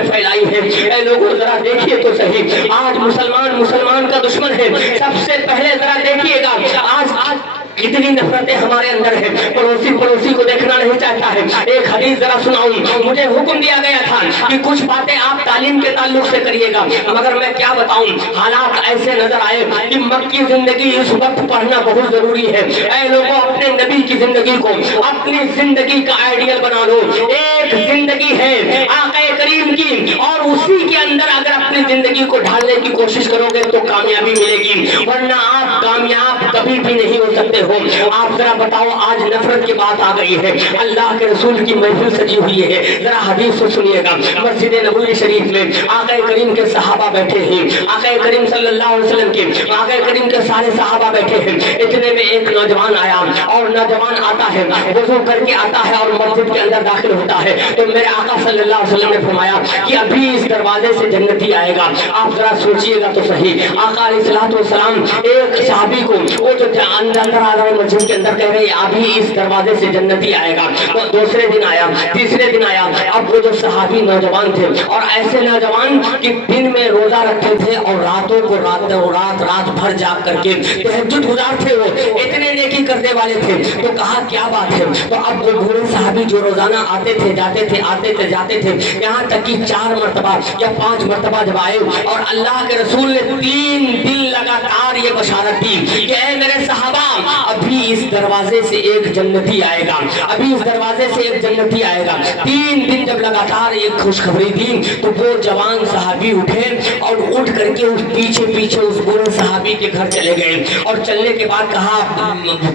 میں پھیلائی ہے۔ اے لوگوں ذرا دیکھیے تو صحیح، آج مسلمان کا دشمن ہے۔ سب سے پہلے ذرا دیکھیے گا آج کتنی نفرتیں ہمارے اندر ہیں، پڑوسی کو دیکھنا نہیں چاہتا ہے۔ ایک حدیث ذرا سناؤں، مجھے حکم دیا گیا تھا کہ کچھ باتیں آپ تعلیم کے تعلق سے کریے گا، مگر میں کیا بتاؤں، حالات ایسے نظر آئے کہ مکی زندگی اس وقت پڑھنا بہت ضروری ہے۔ اے لوگوں اپنے نبی کی زندگی کو اپنی زندگی کا آئیڈیل بنا لو۔ ایک زندگی ہے آقا کریم کی، اور اسی کے اندر اگر اپنی زندگی کو ڈھالنے کی کوشش کرو گے تو کامیابی ملے گی، ورنہ آپ کامیاب کبھی بھی نہیں ہو سکتے ہو۔ آپ ذرا بتاؤ آج نفرت کی بات آ گئی ہے، اللہ کے رسول کی محفل سجی ہوئی ہے، ذرا حدیث سے سنیے گا۔ مسجد نبوی شریف میں آقا کریم کے صحابہ بیٹھے ہیں، آقا کریم صلی اللہ علیہ وسلم کے آقا کریم کے سارے صحابہ بیٹھے ہیں۔ اتنے میں ایک نوجوان آیا، اور نوجوان آتا ہے، وضو کر کے آتا ہے اور مسجد کے اندر داخل ہوتا ہے تو میرے آقا صلی اللہ علیہ وسلم نے فرمایا کہ ابھی اس دروازے سے جنتی آئے گا۔ آپ ذرا سوچئے گا تو صحیح، آقا علیہ الصلوۃ والسلام ایک صحابی کو وہ جو اندر آ رہے مسجد کے اندر کہہ رہے ہیں ابھی اس دروازے سے جنتی آئے گا۔ تو دوسرے دن آیا، تیسرے دن آیا، اب وہ جو صحابی نوجوان تھے، اور ایسے نوجوان کہ دن میں روزہ رکھتے تھے اور راتوں کو رات بھر جاگ کر کے تہجد گزارتے، وہ اتنے نیکی کرنے والے تھے۔ تو کہا کیا بات ہے؟ تو اب وہ بوڑھے صحابی جو روزانہ آتے تھے جاتے تھے آتے تھے جاتے تھے، یہاں تک کہ 4 مرتبہ یا 5 مرتبہ جب آئے اور اللہ کے رسول نے 3 دن لگاتار یہ بشارت دی کہ اے میرے صحابہ ابھی اس دروازے سے ایک جنتی آئے گا، ابھی اس دروازے سے ایک جنتی آئے گا۔ 3 دن جب لگاتار ایک خوشخبری دی تو وہ جوان صحابی اٹھے اور اٹھ کر کے اس پیچھے اس بوڑھے صحابی کے گھر چلے گئے، اور چلنے کے بعد کہا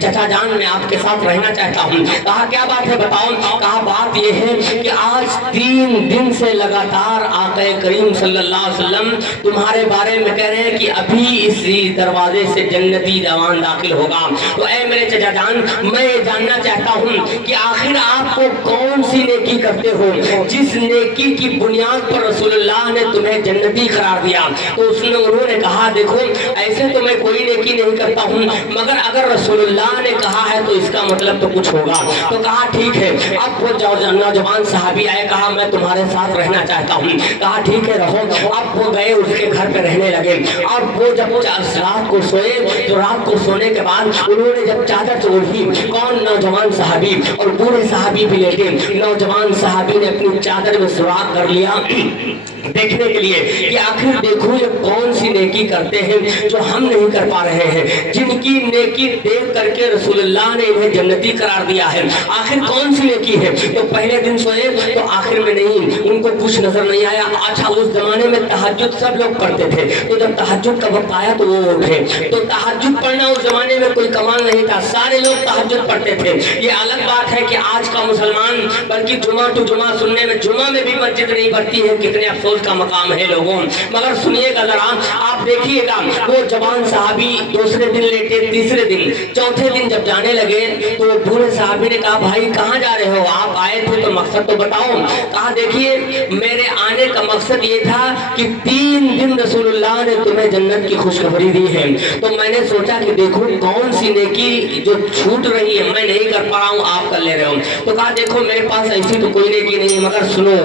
چچا جان میں آپ کے ساتھ رہنا چاہتا ہوں۔ کہا کیا بات ہے بتاؤ؟ کہا بات یہ ہے کہ آج 3 دن سے لگاتار آقا کریم صلی اللہ علیہ وسلم تمہارے بارے میں کہہ رہے ہیں کہ ابھی اسی دروازے سے جنتی جوان داخل ہوگا۔ تو اے میرے چچا جان میں یہ جاننا چاہتا ہوں کہ آخر آپ کو کون سی نیکی کرتے ہو جس نیکی کی بنیاد پر رسول اللہ نے تمہیں جنتی قرار دیا؟ تو انہوں نے کہا دیکھو ایسے تو میں کوئی نیکی نہیں کرتا ہوں، مگر اگر رسول اللہ نے کہا ہے تو اس کا مطلب تو کچھ ہوگا۔ تو کہا ٹھیک ہے۔ اب وہ نوجوان صحابی آئے، کہا میں تمہارے ساتھ رہنا چاہتا ہوں۔ کہا ٹھیک ہے رہو۔ اب وہ گئے اس کے گھر پہ رہنے لگے، اور وہ جب رات کو سوئے تو رات کو سونے کے بعد انہوں نے جب چادر اوڑھی، کون؟ نوجوان صحابی، اور بوڑھے صحابی بھی لیٹے۔ نوجوان صحابی نے اپنی چادر میں سراغ کر لیا دیکھنے کے لیے کہ آخر دیکھو یہ کون سی نیکی کرتے ہیں جو ہم نہیں کر پا رہے ہیں، جن کی نیکی دیکھ کر کے رسول اللہ نے انہیں جنتی قرار دیا ہے، آخر کون سی نیکی ہے؟ تو پہلے دن سوئے تو آخر میں نہیں، ان کو کچھ نظر نہیں آیا۔ اچھا اس زمانے میں تہجد سب لوگ پڑھتے تھے، تو جب تہجد کا وقت آیا تو وہ اٹھے۔ تو تہجد پڑھنا اس زمانے میں کوئی کمال نہیں تھا، سارے لوگ تہجد پڑھتے تھے۔ یہ الگ بات ہے کہ آج کا مسلمان بلکہ جمعہ ٹو جمعہ سننے میں، جمعہ میں بھی مسجد نہیں پڑھتی ہے، کتنے افسوس کا مقام ہے لوگوں۔ مگر سنیے گا ذرا، آپ دیکھیے گا وہ جوان صحابی دوسرے دن لیٹے، تیسرے دن، چوتھے دن جب جانے لگے تو بوڑھے صحابی نے کہا بھائی کہاں جا رہے ہو؟ آپ آئے تھے تو مقصد تو بتاؤ۔ کہا دیکھیے میرے آنے کا مقصد یہ تھا کہ 3 دن رسول اللہ نے تمہیں جنت کی خوشخبری دی ہے، تو میں نے سوچا کہ دیکھو کون سی نیکی جو چھوٹ رہی ہے میں نہیں کر پا رہا ہوں آپ کر لے رہے ہو۔ تو کہا دیکھو میرے پاس ایسی تو کوئی نیکی نہیں، مگر سنو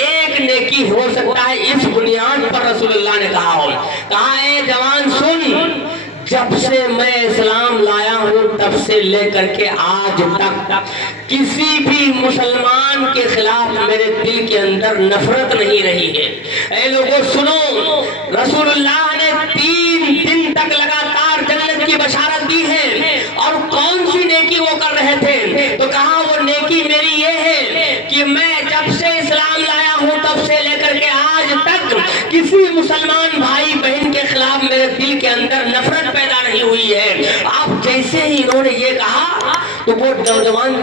ایک نیکی ہو سکتا ہے اس بنیاد پر رسول اللہ نے کہا ہو۔ کہا اے جوان سن، جب سے میں اسلام لایا ہوں تب سے لے کر کے آج تک کسی بھی مسلمان کے خلاف میرے دل کے اندر نفرت نہیں رہی ہے۔ اے لوگوں سنو، رسول اللہ نے 3 دن تک لگاتار جنت کی بشارت دی ہے، اور کون سی نیکی وہ کر رہے تھے؟ تو کہا وہ نیکی میری یہ ہے کہ میں جب سے اسلام لایا ہوں تب سے لے کر کے آج تک کسی مسلمان بھائی بہن کے خلاف میرے دل کے اندر نفرت پیدا نہیں ہوئی ہے۔ اب جیسے ہی انہوں نے یہ کہا تو وہ نوجوان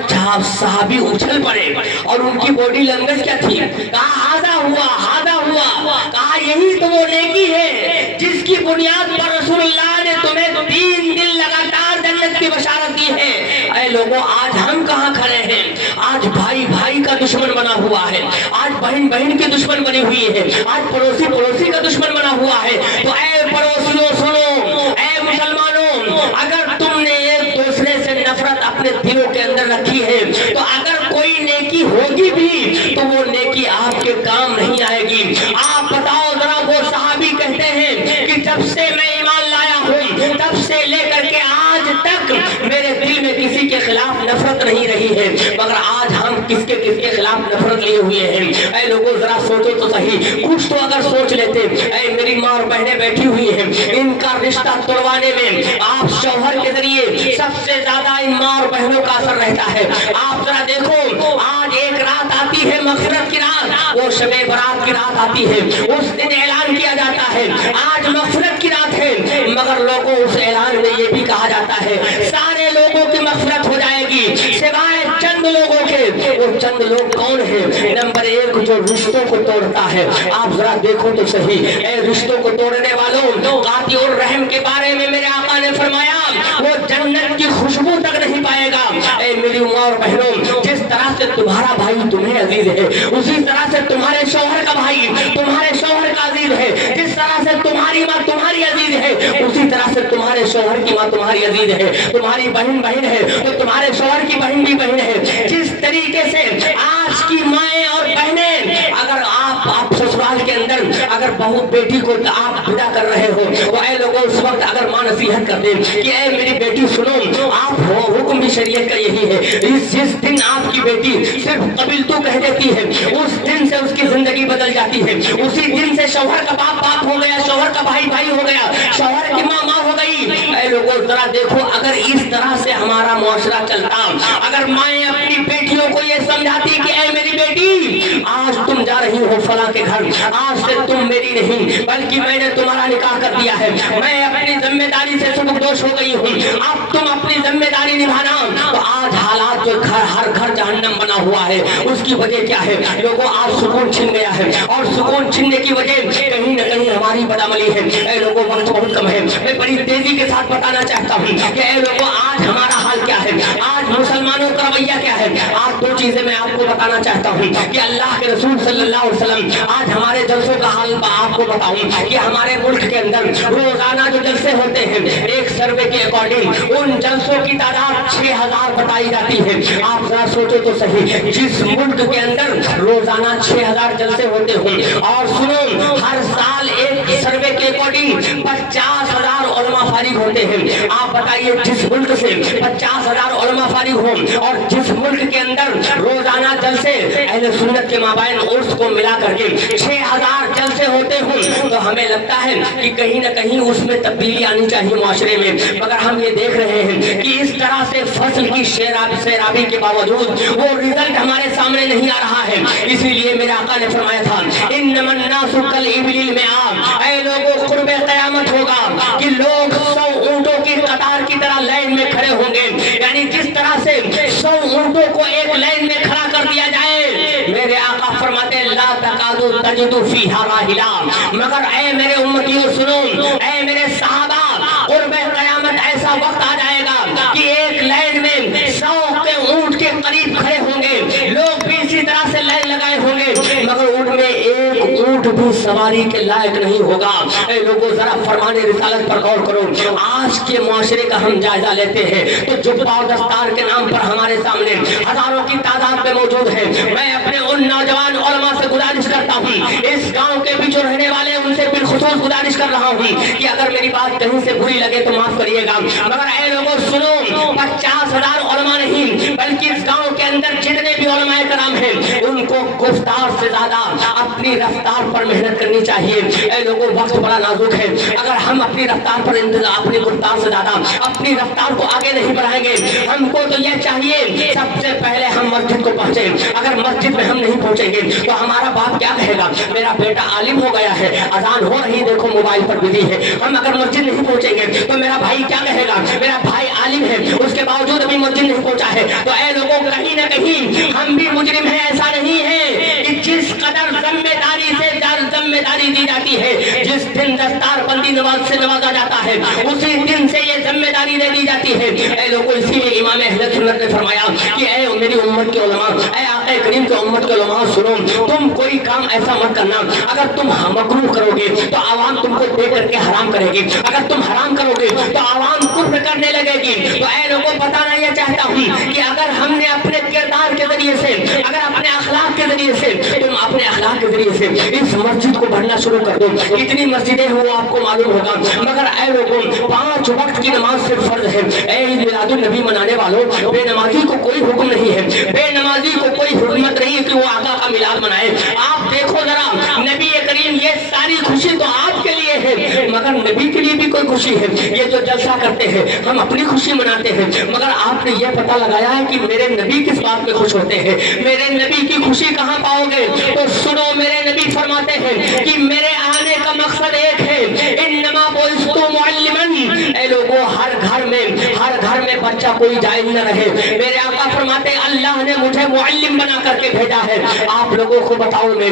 صحابی اچھل پڑے، اور ان کی باڈی لینگویج کیا تھی؟ کہا ہاضا ہوا، ہاضا ہوا۔ کہا یہی تو وہ نیکی ہے جس کی بنیاد پر رسول اللہ نے تمہیں 3 دن لگاتار جنت کی بشارت دی ہے۔ اے لوگوں آج ہم کہاں کھڑے ہیں؟ آج بھائی بھائی کا دشمن بنا ہوا ہے، آج بہن بہن کی دشمن بنی ہوئی ہے، آج پڑوسی پڑوسی کا دشمن بنا ہوا ہے۔ تو اے پڑوسیوں سنو، اے مسلمانوں، اگر تم نے ایک دوسرے سے نفرت اپنے دلوں کے اندر رکھی ہے تو اگر کوئی نیکی ہوگی بھی تو وہ نیکی آپ کے کام نہیں آئے گی. آپ بتاؤ ذرا وہ صحابی کہتے ہیں کہ جب سے میں ایمان لایا ہوں تب سے لے کر کے آج تک میرے دل میں کسی کے خلاف نفرت نہیں رہی ہے, مگر آج ہم کس کے خلاف نفرت لیے ہوئے ہیں. اے لوگوں ذرا سوچو تو صحیح, کچھ تو اگر سوچ لیتے. اے میری ماں اور بہنیں بیٹھی ہوئی ہیں, ان کا رشتہ توڑوانے میں آپ شوہر کے ذریعے سب سے زیادہ ان ماں اور بہنوں کا اثر رہتا ہے. آپ ذرا دیکھو, آج ایک رات آتی ہے مغفرت کی رات, وہ شب برات کی رات آتی ہے, اس دن اعلان کیا جاتا ہے آج مغفرت کی رات ہے, مگر لوگوں اس اعلان میں یہ بھی کہا جاتا ہے سارے لوگوں کی مغفرت ہو جائے گی سوائے چند لوگوں کے. وہ چند لوگ کون ہیں؟ نمبر ایک, جو رشتوں کو توڑتا ہے. آپ ذرا دیکھو تو صحیح, اے رشتوں کو توڑنے والوں, قاطع الرحم کے بارے میں میرے آقا نے فرمایا وہ جنت کی خوشبو تک نہیں پائے گا. اے میری ماں اور بہنوں, جس طرح سے تمہارا بھائی تمہیں عزیز ہے اسی طرح سے تمہارے شوہر کا بھائی تمہارے شوہر کا عزیز ہے. جس طرح سے تمہاری ماں تمہاری عزیز ہے اسی طرح سے تمہارے شوہر کی ماں تمہاری عزیز ہے. تمہاری بہن بہن ہے تو تمہارے شوہر کی بہن بھی بہن ہے. جس طریقے سے آج کی مائیں اور بہنیں, اگر آپ سسرال کے اندر اگر بہو بیٹی کو آپ ودا کر رہے ہو تو اے لوگوں اس وقت اگر ماں نصیحت کر دے کہ اے میری بیٹی سنو, آپ حکم بھی شریعت کا یہی ہے, جس دن آپ کی بیٹی صرف قبل تو کہہ دیتی ہے اس دن سے اس کی زندگی بدل جاتی ہے. اسی دن سے شوہر کا باپ باپ ہو گیا, شوہر کا بھائی بھائی ہو گیا, شوہر کی ماں ماں ہو گئی. اے لوگوں ذرا دیکھو, اگر اس طرح سے ہمارا معاشرہ چلتا, اگر مائیں اپنی بیٹیوں کو یہ سمجھاتی کہ اے میری بیٹی آج تم جا رہی ہو فلاں کے گھر, آج سے تم میری نہیں بلکہ میں نے تمہارا نکاح کر دیا ہے, میں اپنی ذمہ داری سے سبکدوش ہو گئی ہوں, اب تم اپنی ذمہ داری نبھانا. تو آج حالات جو ہر گھر جہنم بنا ہوا ہے اس کی وجہ کیا ہے؟ لوگوں آج سکون چھن گیا ہے, اور سکون چھننے کی وجہ کہیں نہ کہیں ہماری بدعملی ہے. اے لوگوں وقت بہت کم ہے, میں بڑی تیزی کے ساتھ بتانا چاہتا ہوں کہ اے لوگوں آج ہمارا حال کیا ہے, آج مسلمانوں کا رویہ کیا ہے. آج دو چیزیں میں آپ کو بتانا چاہتا ہوں کہ اللہ کے رسول صلی اللہ علیہ وسلم, آج ہمارے جلسوں کا حال آپ کو بتاؤں کہ ہمارے ملک کے اندر روزانہ جو جلسے ہوتے ہیں ایک سروے کے اکارڈنگ ان جلسوں کی تعداد 6000 بتائی جاتی ہے. آپ ذرا سوچو تو صحیح, جس ملک کے اندر روزانہ 6000 جلسے ہوتے ہوں, اور سنو ہر سال ایک سروے کے اکارڈنگ 50,000 علماء فارغ ہوتے ہیں. آپ بتائیے جس ملک سے 50,000 علماء فارغ ہوں اور جس ملک کے اندر روزانہ جلسے اہل سنت کے مابین عرس کو ملا کر کے 6000 جلسے ہوتے ہوں, تو ہمیں لگتا ہے کہ کہیں نہ کہیں اس میں تبدیلی آنی چاہیے معاشرے میں. مگر ہم یہ دیکھ رہے ہیں کہ اس طرح سے فصل کی سیرابی کے باوجود وہ رزلٹ ہمارے سامنے نہیں آ رہا ہے. اسی لیے میرے آقا نے فرمایا تھا انما الناس کالابل المعاب, اے لوگوں قرب قیامت ہوگا کہ لوگ 100 اونٹوں کی قطار کی طرح لائن میں کھڑے ہوں گے. یعنی جس طرح سے 100 اونٹوں کو ایک لائن میں کھڑا کر دیا جائے, میرے آقا فرماتے لا تکاد تجد فیہا راحلا, مگر اے میرے امتیوں سنو, اے میرے صحابہ, قرب قیامت ایسا وقت آ جائے گا کہ ایک لائن میں 100 کے اونٹ کے قریب کھڑے ہوں گے, لوگ بھی اسی طرح سے لائن لگائے ہوں گے, مگر ان میں ایک اونٹ بھی سواری کے لائق نہیں ہوگا. اے لوگوں ذرا فرمان رسالت پر غور کرو. آج کے معاشرے کا ہم جائزہ لیتے ہیں تو جبہ اور دستار کے نام پر ہمارے سامنے ہزاروں کی تعداد میں موجود ہے. میں اپنے ان نوجوان علماء سے گزارش کرتا ہوں, اس گاؤں کے بھی جو رہنے والے ان سے بالخصوص گزارش کر رہا ہوں کہ اگر میری بات کہیں سے بری لگے تو معاف کریے گا, مگر اے لوگوں سنو, 50,000 علماء نہیں بلکہ اس گاؤں کے اندر جتنے بھی علماء کرام ہیں ان کو گفتار سے زیادہ اپنی رفتار پر محنت کرنی چاہیے. اے لوگوں وقت بڑا نازک ہے, اگر ہم اپنی رفتار پر اپنی گفتار سے زیادہ اپنی رفتار کو آگے نہیں بڑھائیں گے, ہم کو تو یہ چاہیے سب سے پہلے ہم مسجد کو پہنچے. اگر مسجد میں ہم نہیں پہنچیں گے تو ہمارا باپ کیا کہے گا, میرا بیٹا عالم ہو گیا ہے, اذان ہو رہی دیکھو موبائل پر بزی ہے. ہم اگر مسجد نہیں پہنچیں گے تو میرا بھائی کیا کہے گا, میرا بھائی عالم ہے اس کے باوجود ابھی مسجد نہیں پہنچا ہے. تو اے لوگوں کہیں نہ کہیں ہم بھی مجرم ہیں. ایسا نہیں ہے کہ جس قدر ذمہ داری سے ذمہ داری دی جاتی ہے, جس دن دستار بندی نواز سے نوازا جاتا ہے اسی دن سے یہ ذمہ داری دے دی جاتی ہے. اے لوگوں اسی لیے امام اہل سنت نے فرمایا کہ اے میری امت کے علماء, اے آقا کریم کے امت کے علماء سنو, تم کوئی کام ایسا مت کرنا اگر تم مکروہ کرو گے تو عوام تم کو دے کر کے حرام کرے گی, اگر تم حرام کرو گے تو عوام کفر کرنے لگے گی. تو اے لوگوں بتانا یہ چاہتا ہوں کہ اگر ہم نے اپنے کردار کے ذریعے سے, اگر اپنے اخلاق کے के जरिए से, तुम अपने अखलाक के जरिए से इस मस्जिद को भरना शुरू कर दो। कितनी मस्जिदें हैं वो आपको मालूम होगा, मगर ऐ लोगों 5 वक्त की नमाज सिर्फ फर्ज है। ऐ ईद मिलादुन नबी मनाने वालों, बेनमाजी को कोई हुक्म नहीं है, बेनमाजी को कोई हुर्मत नहीं है कि वो आका का मिलाद मनाए। आप देखो जरा, नबी करीम ये सारी खुशी तो आपके लिए है, मगर नबी के लिए भी कोई खुशी है। ये जो जलसा करते हैं हम अपनी खुशी मनाते हैं, मगर आपने ये पता लगाया है कि मेरे नबी किस बात में खुश होते हैं, मेरे नबी की खुशी कहाँ पाओगे? तो सुनो, मेरे नबी फरमाते हैं कि मेरे आने का मकसद एक है, इन्नमा बुइस्तु मुअल्लिमन। ऐ लोगों, हर घर में बच्चा कोई जायज न रहे। मेरे आका फरमाते अल्लाह ने मुझे मुअल्लिम बना करके भेजा है। आप लोगों को बताओ, मैं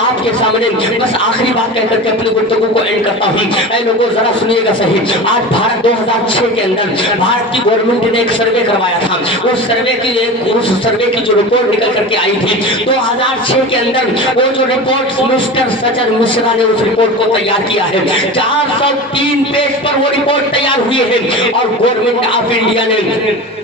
आपके सामने बस आखिरी बात कह करके अपनी गुफ्तगू को एंड करता हूँ। ऐ लोगों जरा सुनिएगा सही। आज भारत 2006 के अंदर भारत की गवर्नमेंट ने एक सर्वे करवाया था। उस सर्वे की जो रिपोर्ट निकल करके आई थी 2006 के अंदर, वो जो रिपोर्ट मिस्टर सचर मिश्रा ने उस रिपोर्ट को तैयार किया है। 403 पेज पर वो रिपोर्ट तैयार हुई है और गवर्नमेंट ऑफ इंडिया ने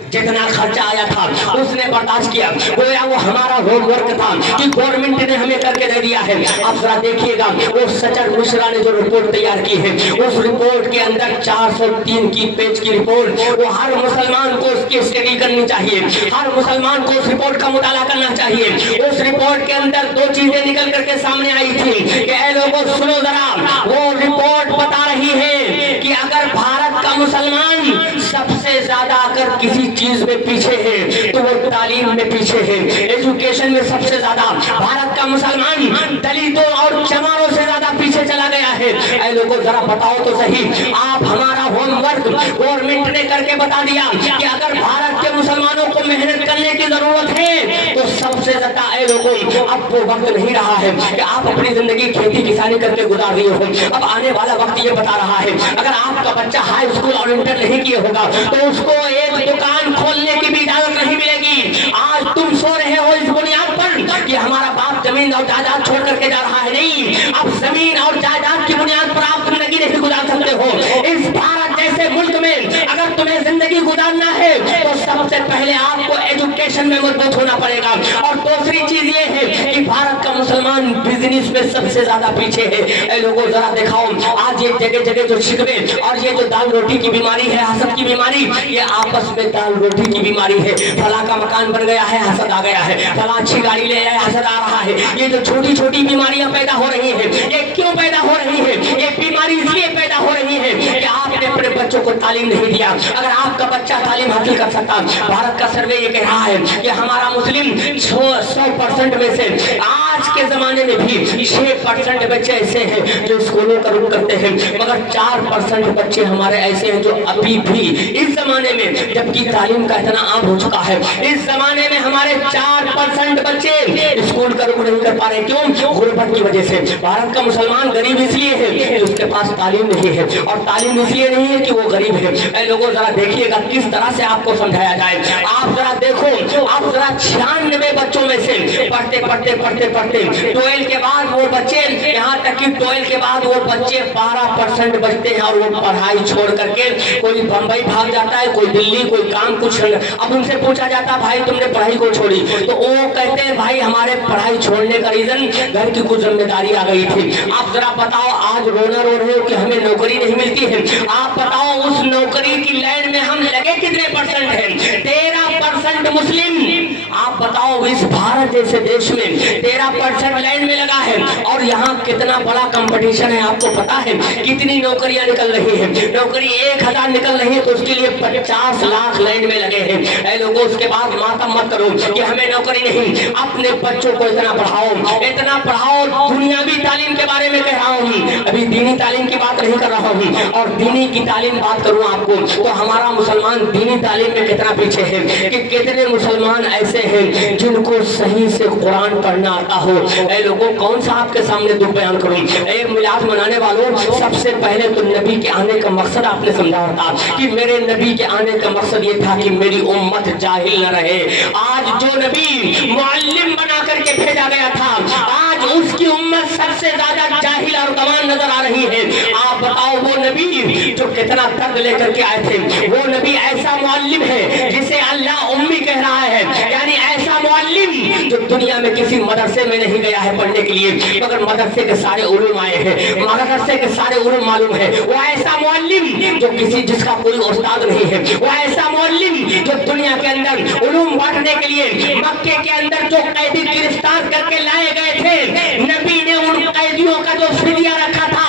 जितना खर्चा आया था उसने बर्दाश्त किया। गोया वो हमारा होमवर्क था कि गवर्नमेंट ने हमें करके दे दिया है। आप जरा देखिएगा, वो सचर मिश्रा ने जो रिपोर्ट तैयार की है, उस रिपोर्ट के अंदर 403 की पेज की रिपोर्ट, वो हर मुसलमान को उसकी स्टडी करनी चाहिए, हर मुसलमान को उस रिपोर्ट का मुताला करना चाहिए। उस रिपोर्ट के अंदर 2 चीजें निकल करके सामने आई थी कि ऐ लोगों सुनो जरा, वो रिपोर्ट बता रही है कि अगर भारत का मुसलमान सबसे ज्यादा अगर किसी चीज में पीछे है तो वो तालीम में पीछे है, एजुकेशन में सबसे ज्यादा भारत का मुसलमान दलितों और चमारों से ज्यादा पीछे चला गया है। ऐ लोगों जरा बताओ तो सही, आप हमारा होमवर्क गवर्नमेंट ने करके बता दिया कि अगर भारत के मुसलमानों को मेहनत करने की जरूरत है तो सबसे ज्यादा ऐ लोगों अब वो वक्त नहीं रहा है कि आप अपनी जिंदगी खेती किसानी करके गुजार रही हो। अब आने वाला वक्त ये बता रहा है, अगर आपका बच्चा हाई स्कूल और इंटर नहीं किए होगा तो उसको एक दुकान खोलने की भी इजाजत नहीं मिलेगी। आज तुम सो रहे हो इस बुनियाद पर कि हमारा बाप जमीन और जायदाद छोड़ करके जा रहा है, नहीं, अब जमीन और जायदाद की बुनियाद पर आप जिंदगी नहीं गुजार सकते हो। इस भारत जैसे मुल्क में अगर तुम्हें जिंदगी गुजारना है तो सबसे पहले आपको एजुकेशन में मजबूत होना पड़ेगा। और दूसरी चीज ये है कि भारत का मुसलमान बिजनेस में सबसे ज्यादा पीछे है। ऐ लोगों जरा दिखाओ, आज ये जगह जगह जो शिकवे और ये जो दाल रोटी की बीमारी है, हसद की बीमारी, ये आपस में दाल रोटी की बीमारी है। फला का मकान बन गया है, हसद आ गया है, फला अच्छी गाड़ी ले आया, हसद आ रहा है। ये जो छोटी छोटी बीमारियां पैदा हो रही है, ये क्यों पैदा हो रही है? ये बीमारी इसलिए पैदा हो रही है कि आपने अपने बच्चों को तालीम नहीं दिया। अगर आपका बच्चा तालीम हासिल कर सकता, भारत का सर्वे ये कह रहा है कि हमारा मुस्लिम 100% में से आज के जमाने में भी 6% बच्चे ऐसे हैं जो स्कूलों का रुख करते हैं, मगर 4% बच्चे हमारे ऐसे हैं जो अभी भी इस जमाने में, जबकि तालीम का इतना आम हो चुका है, इस जमाने में हमारे 4% बच्चे स्कूल का रुख नहीं कर पा रहे। क्यों? गुर्बत की वजह से। भारत का मुसलमान गरीब इसलिए है कि उसके पास तालीम नहीं है, और तालीम इसलिए नहीं है कि वो गरीब है। ऐ लोगों जरा देखिएगा किस तरह से आपको समझाया जाए। आप जरा देखो, आप जरा 96 बच्चों में से पढ़ते 12 के बाद वो बच्चे, यहाँ तक कि 12 के बाद वो बच्चे 12% बचते हैं और वो पढ़ाई छोड़ करके कोई बंबई भाग जाता है, कोई दिल्ली, कोई काम कुछ। अब उनसे पूछा जाता भाई तुमने पढ़ाई को छोड़ी, तो वो कहते हैं भाई हमारे पढ़ाई छोड़ने का रीजन घर की कुछ जिम्मेदारी आ गई थी। आप जरा बताओ, आज रोना रो रहे हो कि हमें नौकरी नहीं मिलती है। आप बताओ उस नौकरी की लाइन में हम लगे कितने परसेंट हैं? 13% मुस्लिम। आप बताओ इस भारत जैसे देश में 13% लाइन में लगा है, और यहाँ कितना बड़ा कंपटीशन है आपको पता है? कितनी नौकरियां निकल रही है? नौकरी 1000 निकल रही है तो उसके लिए 50 लाख लाइन में लगे हैं। ऐ लोगों उसके बाद मातम मत करो कि हमें नौकरी नहीं। अपने बच्चों को इतना पढ़ाओ। दुनियावी तालीम के बारे में कह रहा हूँ, अभी दीनी तालीम की बात नहीं कर रहा हूँ। और दीनी की तालीम बात करूँ आपको तो हमारा मुसलमान दीनी तालीम में कितना पीछे है कि कितने मुसलमान ऐसे हैं जिनको सही से कुरान पढ़ना आता हो। ऐ लोगों कौन सा आपके सामने दुख बयान करूं? ऐ मिलाद मनाने वालों, सबसे पहले तो नबी के आने का मकसद आपने समझा होता कि मेरे नबी के आने का मकसद ये था कि मेरी उम्मत जाहिल न रहे। आज जो नबी मुअल्लिम बना करके भेजा गया था, आज उसकी उम्मत उम्मत सबसे ज्यादा जाहिल और गवान नजर आ रही है। आप बताओ वो नबी जो कितना दर्द लेकर के आए थे, वो नबी ऐसा मुअल्लिम है जिसे अल्लाह उम्मी कह रहा है, यानी ऐसा मुअल्लिम जो दुनिया में किसी मदरसे में नहीं गया है पढ़ने के लिए, मगर मदरसे के सारे उलूम आए हैं, मदरसे के सारे उलूम मालूम है। वो ऐसा मुअल्लिम जो जिसका कोई उस्ताद नहीं है, वो ऐसा मुअल्लिम जो दुनिया के अंदर उलूम बांटने के लिए मक्के के अंदर जो कैदी गिरफ्तार करके लाए गए थे, नबी ने उन कैदियों का जो फिदिया रखा था,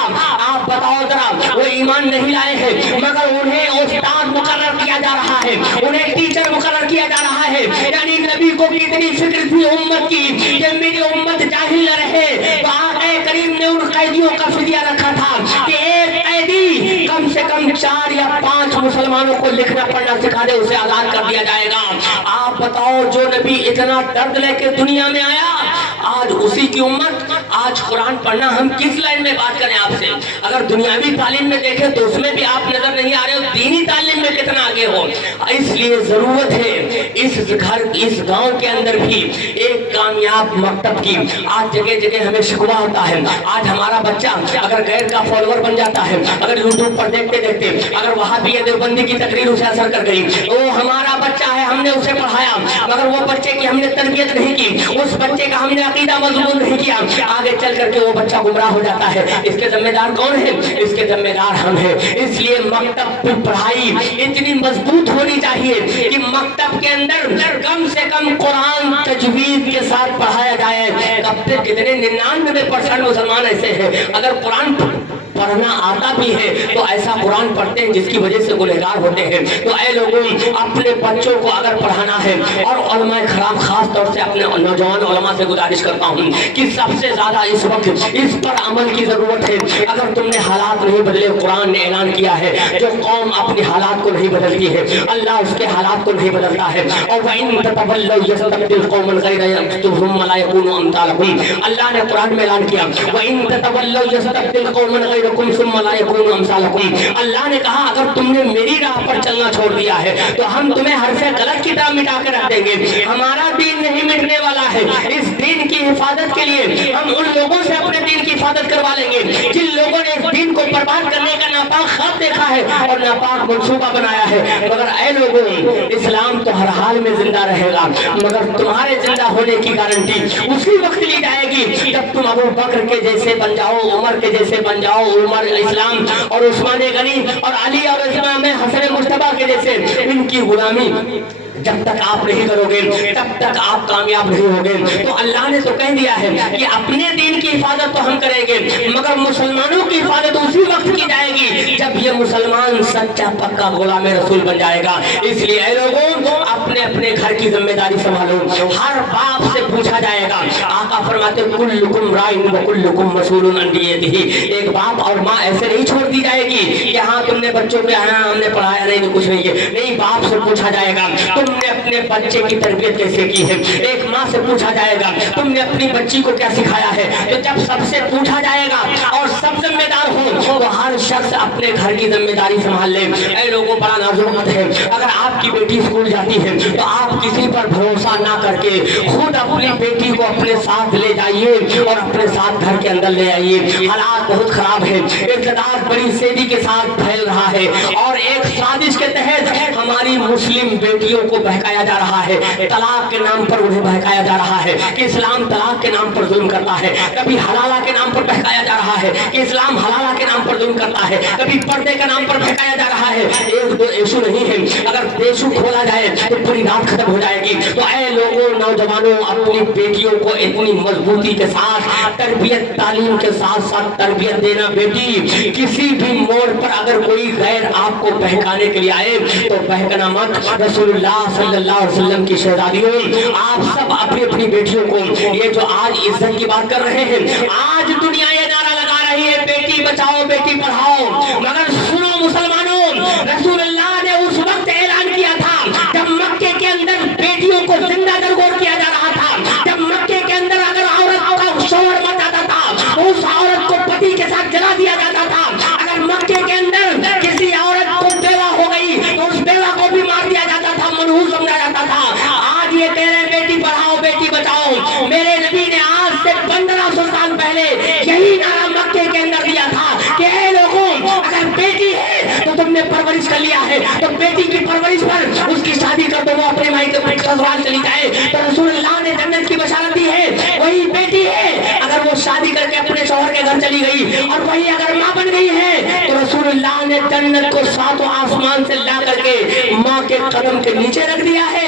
आप बताओ जरा, वो ईमान नहीं लाए हैं, मगर उन्हें उस्ताद मुकर्रर किया जा रहा है, उन्हें टीचर मुकर्रर किया जा रहा है। यानी नबी को कितनी फिक्र थी उम्मत की कि मेरी उम्मत जाहिल न रहे, तो आक़ा करीम ने उन कैदियों का फिदिया रखा था कि एक कैदी कम से कम 4 या 5 मुसलमानों को लिखना पढ़ना सिखा दे, उसे आजाद कर दिया जाएगा। आप बताओ, जो नबी इतना दर्द लेके दुनिया में आया, आज उसी की उम्मत, आज कुरान पढ़ना, हम किस लाइन में बात करें आपसे? अगर दुनियावी तालीम में देखें तो उसमें भी आप नजर नहीं आ रहे हो, दीनी तालीम में कितना आगे हो। इसलिए जरूरत है इस गांव के अंदर भी एक कामयाब मकतब की। आज जगह जगह हमें शिकवा होता है, आज हमारा बच्चा अगर गैर का फॉलोअर बन जाता है, अगर यूट्यूब पर देखते देखते अगर वहां भी देवबंदी की तकरीर उसे असर कर गई, वो हमारा बच्चा है, हमने उसे पढ़ाया, मगर वो बच्चे की हमने तरबियत नहीं की, उस बच्चे का हमने अकीदा मजबूत नहीं किया, आगे चल करके वो बच्चा गुमराह हो जाता है। इसके जिम्मेदार कौन है? इसके जिम्मेदार हम हैं। इसलिए मकतब की पढ़ाई इतनी मजबूत होनी चाहिए कि मकतब के अंदर कम से कम कुरान तजवीद के साथ पढ़ाया जाए। कब तक कितने 99% मुसलमान ऐसे हैं, अगर कुरान पढ़ना आता भी है तो ऐसा कुरान पढ़ते हैं जिसकी वजह से गुनहगार होते हैं। तो ऐ लोगों, अपने बच्चों को अगर पढ़ाना है, और उलमा खराम खास तौर से अपने नौजवान उलमा से गुजारिश करता हूँ कि सबसे ज्यादा इस वक्त इस पर अमल की जरूरत है। अगर तुमने हालात नहीं बदले, कुरान ने ऐलान किया है, जो कौम अपने हालात को नहीं बदलती है, अल्लाह उसके हालात को नहीं बदलता है। और अल्लाह ने कुरान में ऐलान किया, अल्लाह ने कहा अगर तुमने मेरी राह पर चलना छोड़ दिया है तो हम तुम्हें हर से गलत किताब मिटा के रख देंगे। हमारा दीन नहीं मिटने वाला है। इस दीन की हिफाजत के लिए हम उन लोगों से अपने दीन की हिफाजत करवा लेंगे जिन लोगों ने इस दीन को बर्बाद करने का नापाक ख्वाब देखा है और नापाक मंसूबा बनाया है। मगर ऐ लोगों, इस्लाम तो हर हाल में जिंदा रहेगा, मगर तुम्हारे जिंदा होने की गारंटी उसी वक्त ली जाएगी जब तुम अबू बकर के जैसे बन जाओ, उमर के जैसे बन जाओ, उमर इस्लाम और उस्मान गनी और अली और इस्लाम में हसन मुश्तबा के जैसे इनकी गुलामी जब तक आप नहीं करोगे तब तक आप कामयाब नहीं होगे। तो अल्लाह ने तो कह दिया है कि अपने दीन की हिफाजत तो हम करेंगे, मगर मुसलमानों की हिफाजत उसी वक्त की जाएगी जब ये मुसलमान सच्चा पक्का गुलाम रसूल बन जाएगा। इसलिए ऐ लोगों, अपने अपने घर की जिम्मेदारी संभालो। हर बाप से पूछा जाएगा। आका फरमाते कुल्लुकुम राइन व कुल्लुकुम मसऊलुन अन रियतिही। एक बाप और माँ ऐसे नहीं छोड़ दी जाएगी कि हाँ तुमने बच्चों को हमने पढ़ाया नहीं तो कुछ नहीं है। नहीं, बाप से पूछा जाएगा तुमने अपने बच्चे की तरबियत कैसे की है। एक माँ से पूछा जाएगा तुमने अपनी बच्ची को क्या सिखाया है। तो जब सबसे पूछा जाएगा और सब जिम्मेदार हो तो हर शख्स अपने घर की जिम्मेदारी संभाल ले। ऐ लोगों, बड़ा नाजुक वक्त है। अगर आपकी बेटी स्कूल जाती है तो आप किसी पर भरोसा ना करके खुद अपनी बेटी को अपने साथ ले जाइए और अपने साथ घर के अंदर ले आइए। हालात बहुत खराब है, इक़्तिदार बड़ी सेदी के साथ फैल रहा है और एक साजिश के तहत हमारी मुस्लिम बेटियों को बहकाया जा रहा है। तलाक के नाम पर उन्हें बहकाया जा रहा है कि इस्लाम तलाक के नाम पर जुल्म करता है। कभी हलाला के नाम पर बहकाया जा रहा है कि इस्लाम हलाला के नाम पर जुल्म करता है। कभी पर्दे के नाम पर बहकाया जा रहा है। एक दो इशू नहीं है, अगर देशु खोला जाए तो पूरी रात खत्म हो जाएगी। तो ऐ लोगों, नौजवानों, अपनी बेटियों को इतनी मजबूती के साथ तरबियत तालीम के साथ साथ तरबियत देना। बेटी, किसी भी मोड़ पर अगर कोई गैर आपको बहकाने के लिए आए तो बहकना मत। रसूलुल्लाह सल्लल्लाहु अलैहि वसल्लम की शहजादियों, आप सब अपनी अपनी बेटियों को, ये जो आज इज्जत की बात कर रहे हैं, आज दुनिया ये नारा लगा रही है बेटी बचाओ बेटी पढ़ाओ, मगर सुनो मुसलमानों, रसूलुल्लाह ने उस वक्त ऐलान किया था जब मक्के के अंदर बेटियों को जिंदा दरगोर किया जा रहा था। जब मक्के के अंदर अगर औरत का शोहर मर जाता था उस औरत को पति के साथ जला दिया जाता था। अगर मक्के के अंदर किसी औरत को बेवा हो गई तो उस बेवा को भी मार दिया जाता था, मनहूस समझा जाता था। आज ये कह रहे बेटी पढ़ाओ बेटी बचाओ। मेरे नबी ने आज से 1500 साल पहले यही नारा मक्के के अंदर दिया था कि ऐ लोगों, अगर बेटी है तो तुमने परवरिश कर लिया है, तो बेटी की परवरिश पर उसकी शादी कर दो, वो अपने माई के ससुराल चली जाए। तो रसूलुल्लाह ने जन्नत की बशारत दी है। वही बेटी है अगर वो शादी करके अपने शौहर के घर चली गई और वही अगर माँ बन गई है, तो रसूलुल्लाह ने जन्नत को सातों आसमान से ला करके माँ के कदम के नीचे रख दिया है।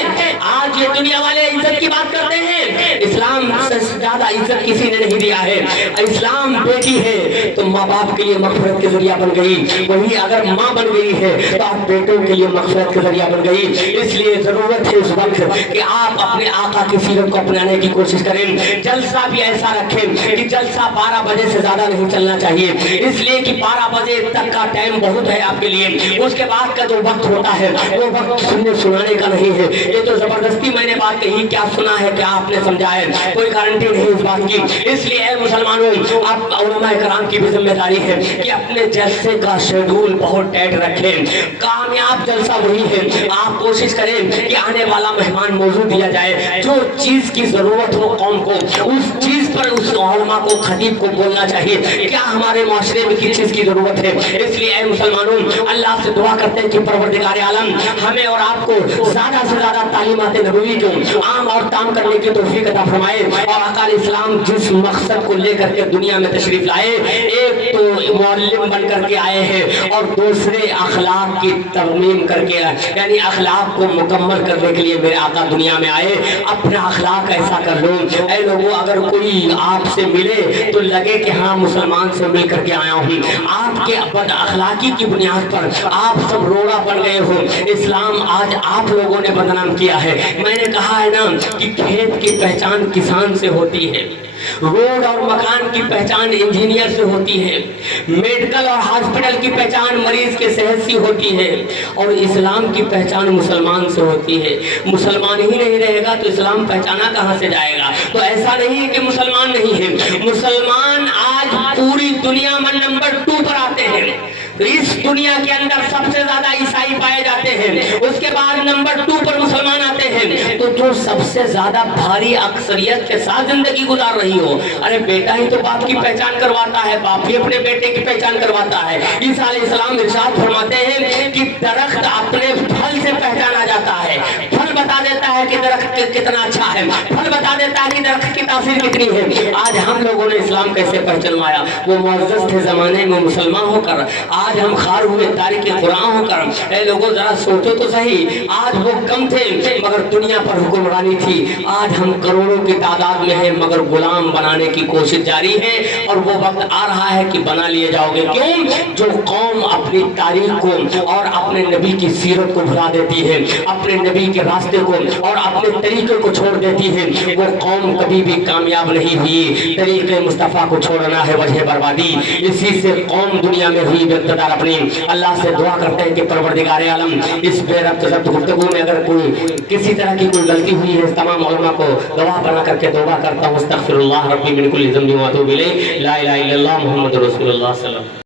आज ये दुनिया वाले इज्जत की बात करते हैं, इस्लाम से ज्यादा इज्जत किसी ने नहीं दिया है। इस्लाम बेटी है तो माँ बाप के लिए मग़फ़िरत के जरिया बन गई, वही अगर माँ बन गई है तो आप बेटों के लिए मग़फ़िरत के जरिया बन गई। इसलिए जरूरत है इस वक्त कि आप अपने आका की सीरत को अपनाने की कोशिश करें। जलसा भी ऐसा रखें कि जलसा 12 बजे से ज्यादा नहीं चलना चाहिए, इसलिए कि 12 बजे तक का टाइम बहुत है आपके लिए। उसके बाद का जो वक्त होता है वो वक्त सुनने सुनाने का नहीं है। ये तो जबरदस्ती मैंने बात कही, क्या सुना है क्या आपने समझा है, कोई गारंटी नहीं इस बात की। इसलिए मुसलमानों, आप उलमा कराम की भी जिम्मेदारी है कि अपने जलसे का शेड्यूल बहुत टाइट रखें। कामयाब जलसा वही है, आप कोशिश करें कि आने वाला मेहमान मौजूद दिया जाए, जो चीज की जरूरत हो कौम को, उस चीज पर उस उलमा को, खतीब को बोलना चाहिए क्या हमारे माशरे में किस चीज की जरूरत है। इसलिए ऐ मुसलमानों, अल्लाह से दुआ करते हैं कि परवरदिगार आलम हमें और आपको ज्यादा से ज्यादा तालीमात नबवी को आम और ताम करने की तौफीक अता फरमाए। और अकाल इस्लाम जिस मकसद को लेकर के दुनिया में तशरीफ लाए, एक तो मुअल्लिम बन करके आए हैं और दूसरे अखलाक की तरमीम करके, यानी अखलाक को मुकम्मल करने के लिए मेरे आका दुनिया में आए। अपना अखलाक ऐसा कर लो ऐ लोगों, अगर कोई आपसे मिले तो लगे कि हाँ मुसलमान से मिल करके आया हूँ। आपके बद अखलाकी की बुनियाद पर आप सब रोड़ा बन गए हो, इस्लाम आज आप लोगों ने बदनाम किया है। मैंने कहा है ना कि खेत की पहचान किसान से होती है, रोड और मकान की पहचान इंजीनियर से होती है, मेडिकल और हॉस्पिटल की पहचान मरीज के सेहत से होती है, और इस्लाम की पहचान मुसलमान से होती है। मुसलमान ही नहीं रहेगा तो इस्लाम पहचाना कहाँ से जाएगा। तो ऐसा नहीं है कि मुसलमान नहीं है, मुसलमान आज पूरी दुनिया में नंबर 2 पर आते हैं। इस दुनिया के अंदर सबसे ज्यादा ईसाई पाए जाते हैं, उसके बाद नंबर 2 पर मुसलमान आते हैं। तो जो सबसे ज्यादा भारी अक्सरियत के साथ जिंदगी गुजार रही हो, अरे बेटा ही तो बाप की पहचान करवाता है, बाप ही अपने बेटे की पहचान करवाता है। ईसा अलैहिस्सलाम इरशाद फरमाते हैं कि दरख्त अपने फल से पहचाना जाता है, फल बता देता है कि दरख्त कितना अच्छा है, फल बता देता है कि दरख्त की तासीर कितनी है। आज हम लोगों ने इस्लाम कैसे पहचानवाया, वो मुअज़्ज़ज़ थे जमाने में मुसलमान होकर, आज हम खार हुए तारीख कुरान होकर। ऐ लोगों जरा सोचो तो सही, आज वो कम थे मगर दुनिया पर हुक्मरानी थी, आज हम करोड़ों की तादाद में हैं मगर गुलाम बनाने की कोशिश जारी है। और वो वक्त आ रहा है कि बना लिए जाओगे। क्यों? जो कौम अपनी तारीख को और अपने नबी की सीरत को भुला देती है, अपने नबी के रास्ते को और अपने तरीके को छोड़ देती है, वो कौम कभी भी कामयाब नहीं हुई। तरीके मुस्तफ़ा को छोड़ना है वजह बर्बादी, इसी से कौम दुनिया में हुई बेक़दर अपनी। अल्लाह से दुआ करते हैं कि परवरदिगार आलम इस बेरब्त ज़ब्त गुफ्तगू में अगर कोई किसी तरह की कोई गलती हुई है, तमाम उलमा को गवाह बना करके तौबा करता हूँ। अस्तग़फिरुल्लाह रब्बी मिन कुल्लि ज़ंबिन व अतूबु इलैह। ला इलाहा इल्लल्लाह मुहम्मदुर रसूलुल्लाह सल्लल्लाहु अलैहि वसल्लम।